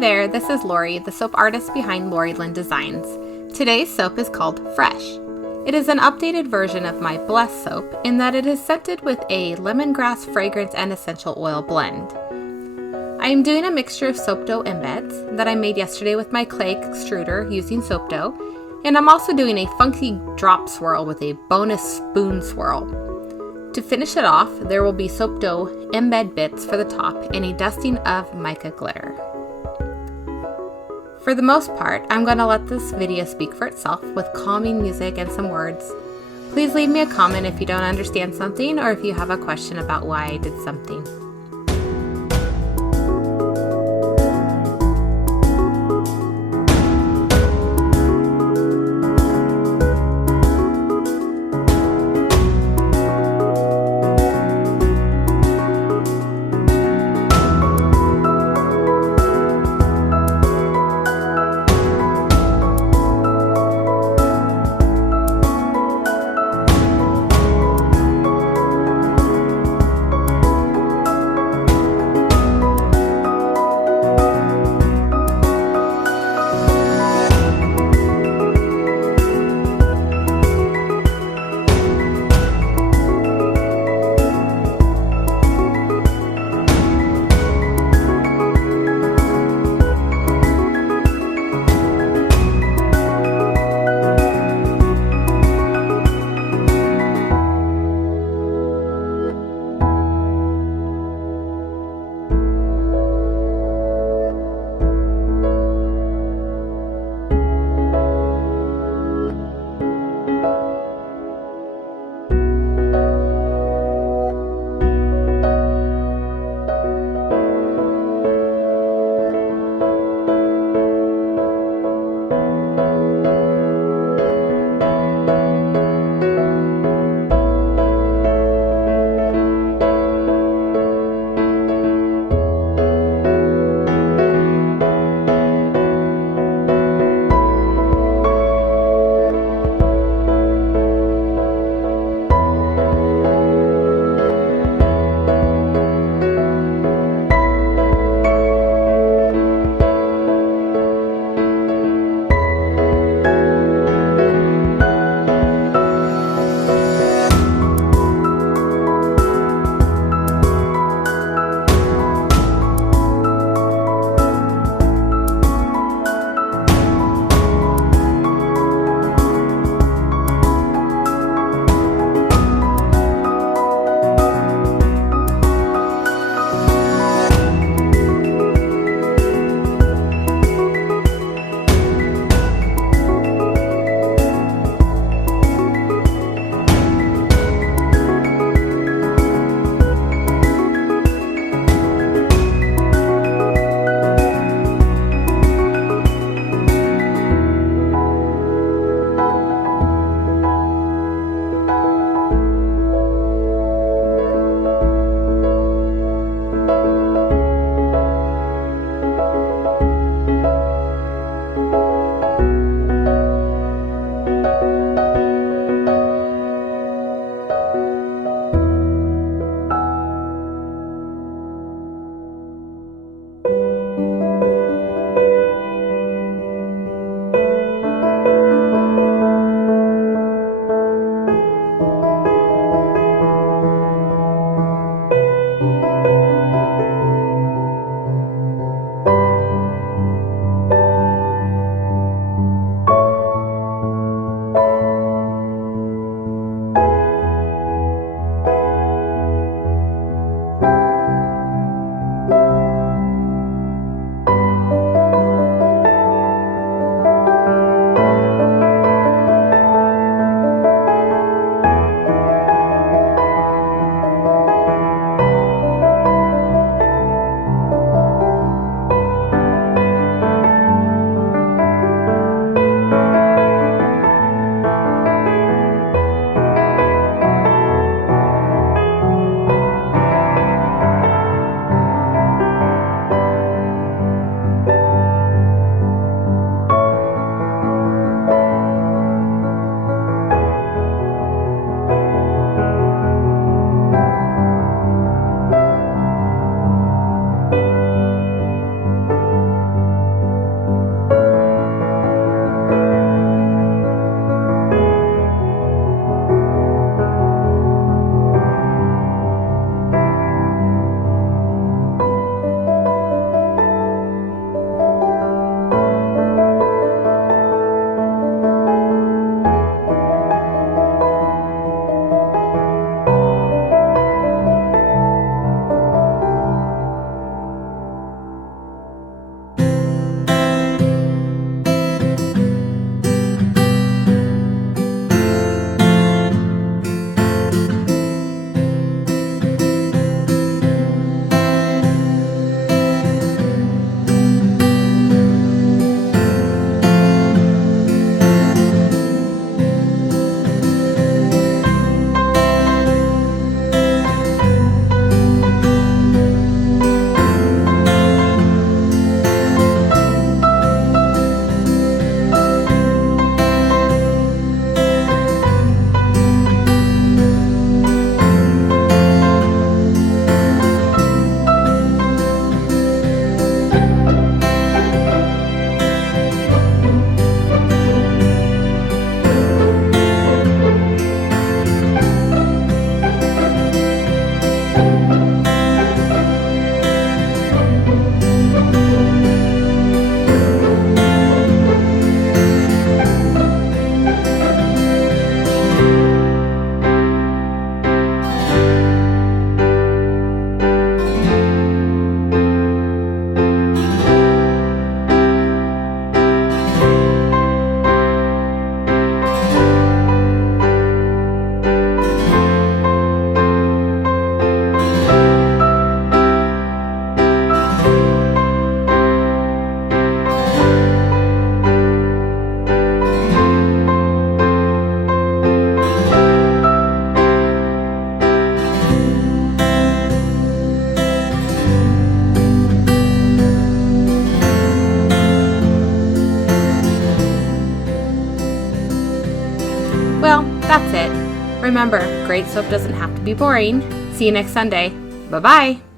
there, this is Lauri, the soap artist behind LauriLin Designs. Today's soap is called Fresh. It is an updated version of my Bless soap in that it is scented with a lemongrass fragrance and essential oil blend. I am doing a mixture of soap dough embeds that I made yesterday with my clay extruder using soap dough, and I'm also doing a funky drop swirl with a bonus spoon swirl. To finish it off, there will be soap dough embed bits for the top and a dusting of mica glitter. For the most part, I'm going to let this video speak for itself with calming music and some words. Please leave me a comment if you don't understand something or if you have a question about why I did something. remember, great soap doesn't have to be boring. See you next Sunday. Bye-bye.